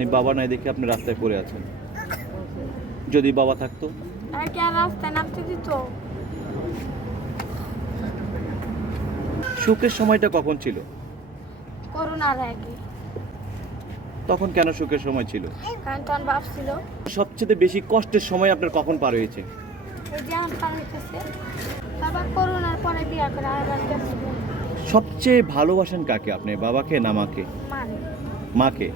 মানে বাবা নাই দেখে আপনি রাস্তায় পড়ে আছেন। যদি বাবা থাকতো? রাস্তায় নামতে দিত? সুখের সময়টা কখন ছিল? করোনার আগে। তখন কেন সুখের সময় ছিল? কারণ তখন বাপ ছিল। সবচেয়ে বেশি কষ্টের সময় আপনার কখন পার হয়েছে? এই যে আমার পার হইতেছে। বাবা করোনার পরে বিয়া করে আর সবচেয়ে ভালোবাসেন কাকে আপনি বাবাকে না মাকে? মানে মাকে।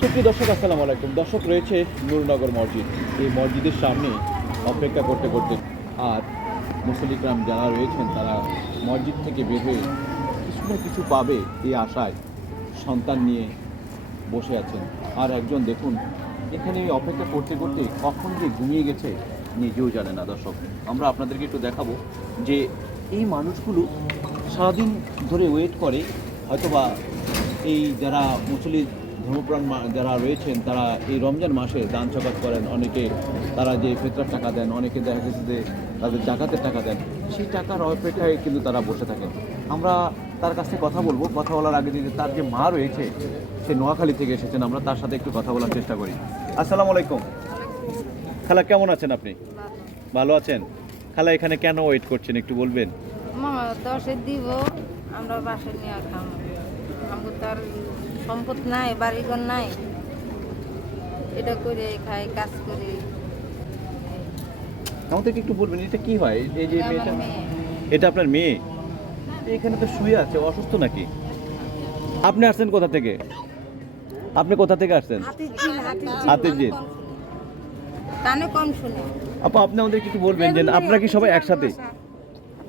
সুপ্রিয় দর্শক, আসসালামু আলাইকুম। দর্শক রয়েছে নূরনগর মসজিদ। এই মসজিদের সামনে অপেক্ষা করতে করতে আর মুসলিকরাম যারা রয়েছেন, তারা মসজিদ থেকে বের হয়ে কিছু না কিছু পাবে এই আশায় সন্তান নিয়ে বসে আছেন। আর একজন দেখুন, এখানে অপেক্ষা করতে করতে কখন যে ঘুমিয়ে গেছে, নিজেও জানে না দর্শক। আমরা আপনাদেরকে একটু দেখাবো যে এই মানুষগুলো সারাদিন ধরে ওয়েট করে, হয়তোবা এই যারা মুসলি ধর্মপ্রাণ যারা রয়েছেন, তারা এই রমজান মাসে দান চকাত করেন। অনেকে তারা যে ফেতরার টাকা দেন, অনেকে দেখা গেছে যে তাদের জাকাতের টাকা দেন। সেই টাকার অপেক্ষায় কিন্তু তারা বসে থাকেন। আমরা তার কাছ কথা বলব। কথা বলার আগে যে তার যে মা রয়েছে, সে নোয়াখালী থেকে এসেছেন। আমরা তার সাথে একটু কথা বলার চেষ্টা করি। আসসালামু আলাইকুম। খালা, কেমন আছেন আপনি? ভালো আছেন? খালা, এখানে কেন ওয়েট করছেন? একটু বলবেন। দশে দিব, আমরা নিয়ে আমাকে তার সম্পদ নাই বাড়িঘর নাই। এটা করে খাই কাজ করি। আমাদেরকে একটু বলবেন এটা কি হয়? এই যে মেয়েটা এটা আপনার মেয়ে? এখানে তো শুয়ে আছে অসুস্থ নাকি? আপনি আসছেন কোথা থেকে? আপনি কোথা থেকে আসছেন? হাতের জিত কানে কম শুনে। আপা আপনি আমাদেরকে একটু বলবেন যে আপনারা কি সবাই একসাথে?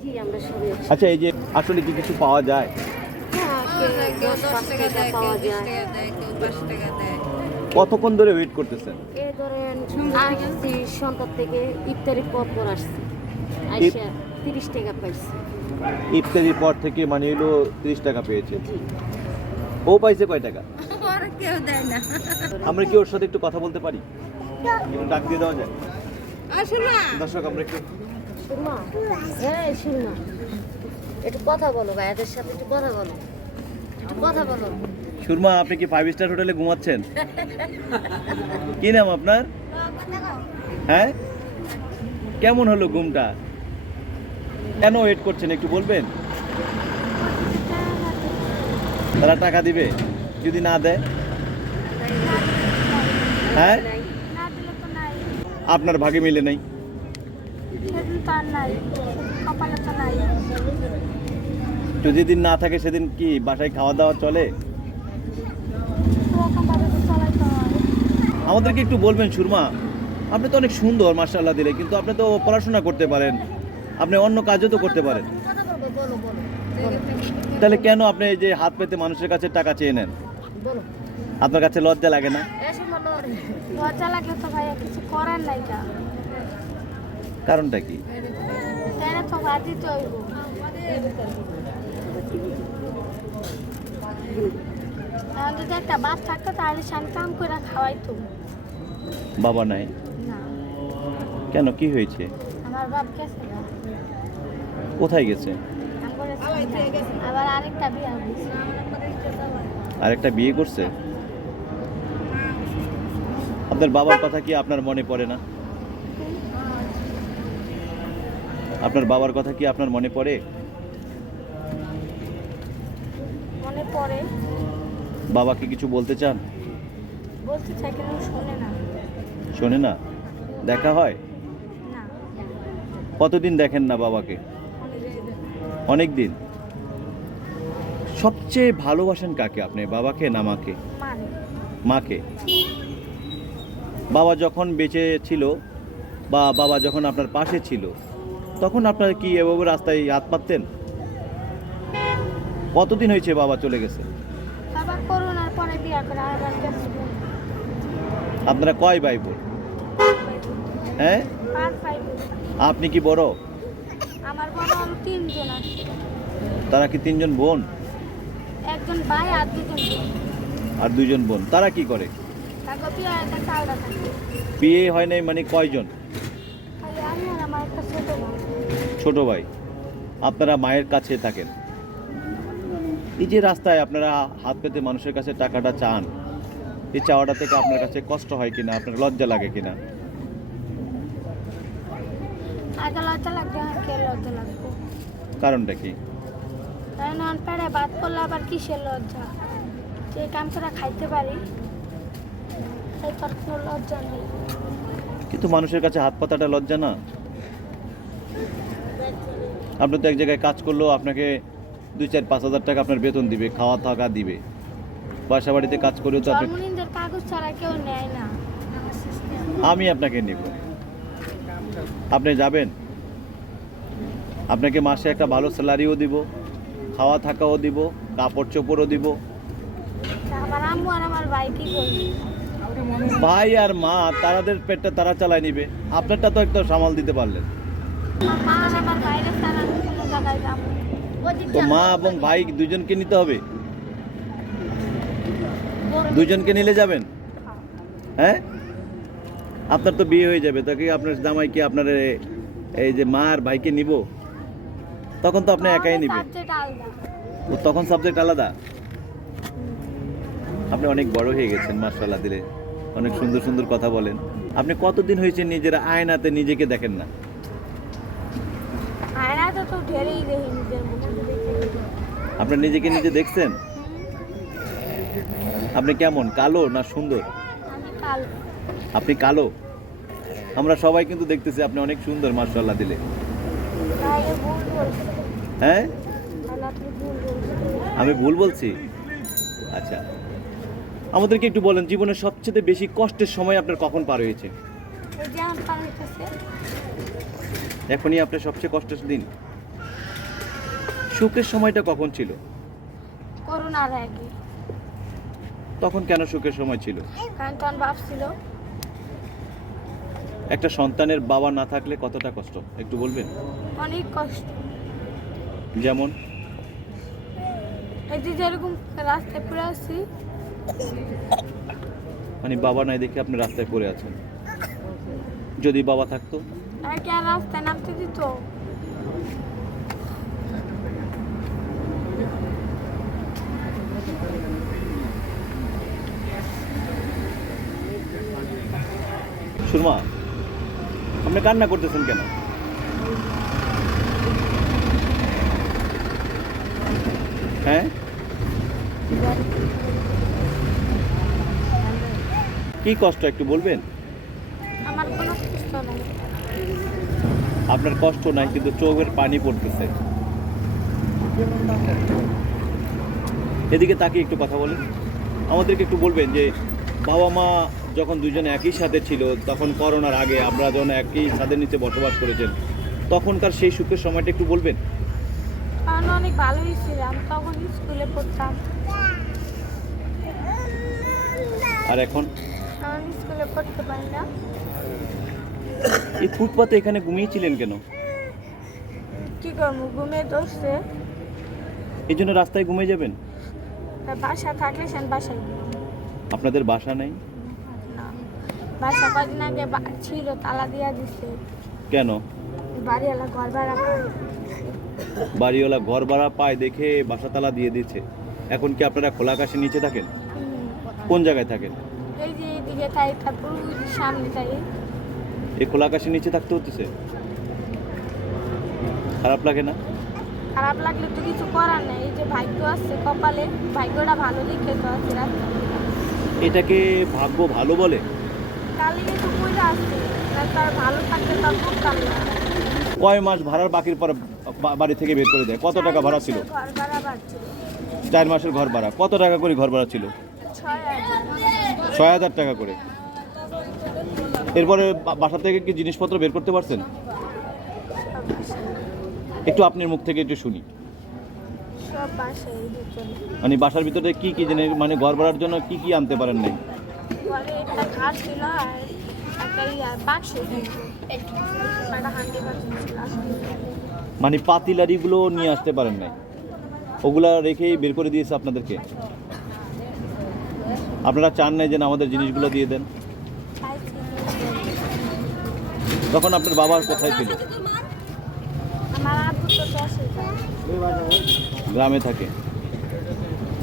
জি আমরা সবাই আচ্ছা এই যে আসলে কি কিছু পাওয়া যায়? দশ টাকা কতক্ষণ ধরে ওয়েট করতেছেন? এ ধরেন আসছি সন্তান থেকে ইফতারির পর পর আসছি। আইসা তিরিশ টাকা পাইছি। ইফতারির পর থেকে মানে হলো তিরিশ টাকা পেয়েছে। ও পাইছে কয় টাকা? কেউ দেয় না। আমরা কি ওর সাথে একটু কথা বলতে পারি? ডাক দিয়ে দেওয়া যায়? দর্শক আমরা একটু হ্যাঁ একটু কথা বলো ভাইয়াদের সাথে একটু কথা বলো। কথা বলো। সুরমা আপনি কি ফাইভ স্টার হোটেলে ঘুমাচ্ছেন? কি নাম আপনার? হ্যাঁ? কেমন হলো ঘুমটা? কেন ওয়েট করছেন একটু বলবেন? তারা টাকা দিবে যদি না দেয়? হ্যাঁ? আপনার ভাগে মিলে নাই সেদিন তো আর নাই কপালে তো নাই যেদিন না থাকে সেদিন কি বাসায় খাওয়া দাওয়া চলে? আমাদেরকে একটু বলবেন, সুরমা, আপনি তো অনেক সুন্দর মার্শাল্লাহ দিলে, কিন্তু আপনি তো পড়াশোনা করতে পারেন। আপনি অন্য কাজও তো করতে পারেন। তাহলে কেন আপনি এই যে হাত পেতে মানুষের কাছে টাকা চেয়ে নেন? আপনার কাছে লজ্জা লাগে না? কারণটা কি? যদি একটা বাপ থাকতো তাহলে সে আমি কাম করে খাওয়াইতো। বাবা নাই? কেন? কি হয়েছে? আমার বাপ গেছে কোথায় গেছে? আবার আরেকটা বিয়ে হয়েছে। আরেকটা বিয়ে করছে? আপনার বাবার কথা কি আপনার মনে পড়ে না? আপনার বাবার কথা কি আপনার মনে পড়ে? মনে পড়ে। বাবাকে কিছু বলতে চান? বলতে চাই শোনে না। শোনে না? দেখা হয়? না। কতদিন দেখেন না বাবাকে? অনেক দিন। সবচেয়ে ভালোবাসেন কাকে আপনি বাবাকে না মাকে। মাকে? বাবা যখন বেঁচে ছিল বা বাবা যখন আপনার পাশে ছিল তখন আপনার কি এভাবে রাস্তায় হাত পাততেন? কতদিন হয়েছে বাবা চলে গেছে? তারপর করোনার পরে বিয়ে করে আর বাড়িতে আপনারা কয় ভাই বোন? হ্যাঁ? পাঁচ ভাই আপনি কি বড়? আমার বড় তিনজন আছে তারা কি তিনজন বোন? একজন ভাই আর দুজন বোন। আর দুইজন বোন। তারা কি করে? বিয়ে হয় নাই মানে কয়জন? ছোট ভাই। আপনারা মায়ের কাছে থাকেন। এই যে রাস্তায় আপনারা হাত পেতে মানুষের কাছে টাকাটা চান এই চাওয়াটা থেকে আপনার কাছে কষ্ট হয় কিনা আপনার লজ্জা লাগে কিনা? কারণটা কি? বাদ করলে আবার কিসের লজ্জা? যে কাম করে খাইতে পারি লজ্জা নেই। কিন্তু মানুষের কাছে হাত পাতাটা লজ্জা না? আপনি তো এক জায়গায় কাজ করলেও আপনাকে দুই চার পাঁচ হাজার টাকা আপনার বেতন দিবে খাওয়া থাকা দিবে। বাসা বাড়িতে কাজ করেও তো আপনি কাগজ ছাড়া কেউ নেয় না। আমি আপনাকে নিব। আপনি যাবেন? আপনাকে মাসে একটা ভালো স্যালারিও দিব খাওয়া থাকাও দিব কাপড় চোপড়ও দিব। ভাই আর মা তারাদের পেটটা তারা চালায় নিবে। আপনারটা তো একটু সামাল দিতে পারলেন। তো মা এবং ভাই দুজনকে নিতে হবে? দুজনকে নিলে যাবেন? হ্যাঁ? আপনার তো বিয়ে হয়ে যাবে, তাকে আপনার জামাই কি আপনার এই যে মা আর ভাইকে নিব? তখন তো আপনি একাই নিবেন। ও তখন সাবজেক্ট আলাদা? আপনি অনেক বড় হয়ে গেছেন মার্শাল্লাহ দিলে। অনেক সুন্দর সুন্দর কথা বলেন। আপনি কতদিন হয়েছে নিজের আয়নাতে নিজেকে দেখেন না? তো তো ঢেরেই দেখি নিজের মুখে আপনি নিজেকে নিজে দেখছেন? আপনি কেমন কালো না সুন্দর? আপনি কালো? আমরা সবাই কিন্তু দেখতেছি আপনি অনেক সুন্দর মার্শাল্লাহ দিলে। হ্যাঁ? আমি ভুল বলছি? আচ্ছা। আমাদেরকে একটু বলেন জীবনের সবচেয়ে বেশি কষ্টের সময় আপনার কখন পার হয়েছে? এখনই আপনার সবচেয়ে কষ্টের দিন। সুখের সময়টা কখন ছিল? করোনার আগে। তখন কেন সুখের সময় ছিল? কারণ তখন ভাবছিল একটা সন্তানের বাবা না থাকলে কতটা কষ্ট? একটু বলবেন? অনেক কষ্ট। যেমন? এই যে যেরকম রাস্তায় পড়ে আছি। মানে বাবা নাই দেখে আপনি রাস্তায় পড়ে আছেন। যদি বাবা থাকতো? আর কি আর রাস্তায় নামতে দিত। সুরমা আপনি কান্না করতেছেন কেন? হ্যাঁ? কি কষ্ট একটু বলবেন? আমার কোনো কষ্ট নাই। আপনার কষ্ট নাই কিন্তু চোখের পানি পড়তেছে। এদিকে তাকিয়ে একটু কথা বলেন। আমাদেরকে একটু বলবেন যে বাবা মা যখন দুজন একই সাথে ছিল তখন করোনার আগে আমরা যখন একই ছাদের নিচে বসবাস করেছেন তখনকার সেই সুখের সময়টা একটু বলবেন? কারণ অনেক ভালোই ছিলাম তখন স্কুলে পড়তাম। আর এখন? স্কুলে পড়তে পারি না। এই ফুটপাতে এখানে ঘুমিয়েছিলেন কেন? কি করব ঘুমিয়ে ধরছে এই জন্য রাস্তায় ঘুমিয়ে যাবেন? বাসা থাকলে সেন বাসায় ঘুমাবো। আপনাদের বাসা নেই? বাসা কদিন আগে ছিল তালা দিয়া দিছে। কেন? বাড়িওয়ালা ঘর ভাড়া পায়। বাড়িওয়ালা ঘর ভাড়া পায় দেখে বাসা তালা দিয়ে দিচ্ছে এখন কি আপনারা খোলা আকাশের নিচে থাকেন? কোন জায়গায় থাকেন? এই যে এদিকে তাই তারপর সামনে তাই। এই খোলা আকাশের নিচে থাকতে হতেছে খারাপ লাগে না? খারাপ লাগলে তো কিছু করার নেই। এই যে ভাগ্য আছে কপালে ভাগ্যটা ভালো লিখে তো আছে এটাকে ভাগ্য ভালো বলে? কয় মাস ভাড়ার বাকির পর বাড়ি থেকে বের করে দেয়? কত টাকা ভাড়া ছিল? চার মাসের ঘর ভাড়া। কত টাকা করে ঘর ভাড়া ছিল? ছয় হাজার। টাকা করে। এরপরে বাসা থেকে কি জিনিসপত্র বের করতে পারছেন? একটু আপনার মুখ থেকে একটু শুনি। মানে বাসার ভিতরে কি কি মানে ঘর ভাড়ার জন্য কি কি আনতে পারেন নাই? ঘরে একটা ঘাট ছিল আর একটা ইয়া বাক্স ছিল। একটা হান্ডি বাক্স ছিল। মানে পাতিলারিগুলো নিয়ে আসতে পারেন নাই। ওগুলা রেখেই বের করে দিয়েছে আপনাদেরকে। আপনারা চান নাই যে না আমাদের জিনিসগুলো দিয়ে দেন। তখন আপনার বাবা কোথায় ছিল? গ্রামে থাকে।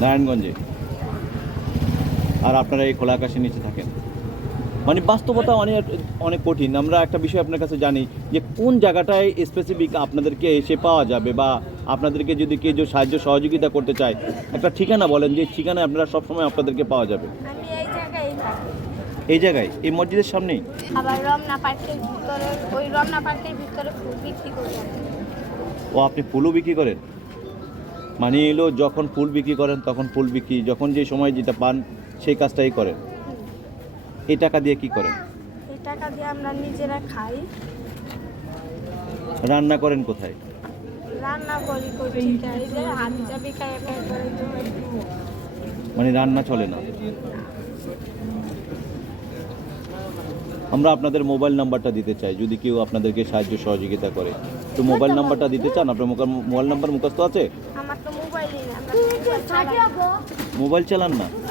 নারায়ণগঞ্জে। আর আপনারা এই খোলা আকাশের নিচে থাকেন। মানে বাস্তবতা অনেক অনেক কঠিন। আমরা একটা বিষয় আপনার কাছে জানি যে কোন জায়গাটায় স্পেসিফিক আপনাদেরকে এসে পাওয়া যাবে বা আপনাদেরকে যদি কেউ সাহায্য সহযোগিতা করতে চায় একটা ঠিকানা বলেন যে ঠিকানায় আপনারা সবসময় আপনাদেরকে পাওয়া যাবে। এই জায়গায় এই মসজিদের সামনেই? আবার রমনা পার্কের ভিতরে ওই রমনা পার্কের ভিতরে ফুল বিক্রি করি ও আপনি ফুলও বিক্রি করেন? মানে এলো যখন ফুল বিক্রি করেন তখন ফুল বিক্রি যখন যে সময় যেটা পান সেই কাজটাই করেন। এই টাকা দিয়ে কি করেন? এই টাকা দিয়ে আমরা নিজেরা খাই। রান্না করেন কোথায়? রান্না করি করি এই যে হাত চাবি খাই খাই করে তো মানে রান্না চলে না? আমরা আপনাদের মোবাইল নাম্বারটা দিতে চাই যদি কেউ আপনাদেরকে সাহায্য সহযোগিতা করে। তো মোবাইল নাম্বারটা দিতে চান? আপনার মুখা- মোবাইল নাম্বার মুখস্থ আছে? আমার তো মোবাইলই না?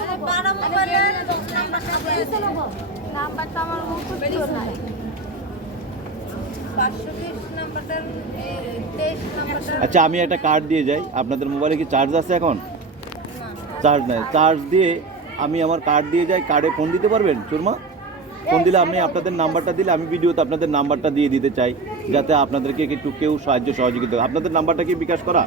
আচ্ছা আমি একটা কার্ড দিয়ে যাই। আপনাদের মোবাইলে কি চার্জ আছে এখন? চার্জ নাই। চার্জ দিয়ে আমি আমার কার্ড দিয়ে যাই। কার্ডে ফোন দিতে পারবেন চুরমা ফোন দিলে আপনি আপনাদের নাম্বারটা দিলে আমি ভিডিওতে আপনাদের নাম্বারটা দিয়ে দিতে চাই, যাতে আপনাদেরকে একটু কেউ সাহায্য সহযোগিতা আপনাদের নাম্বারটা কি বিকাশ করা?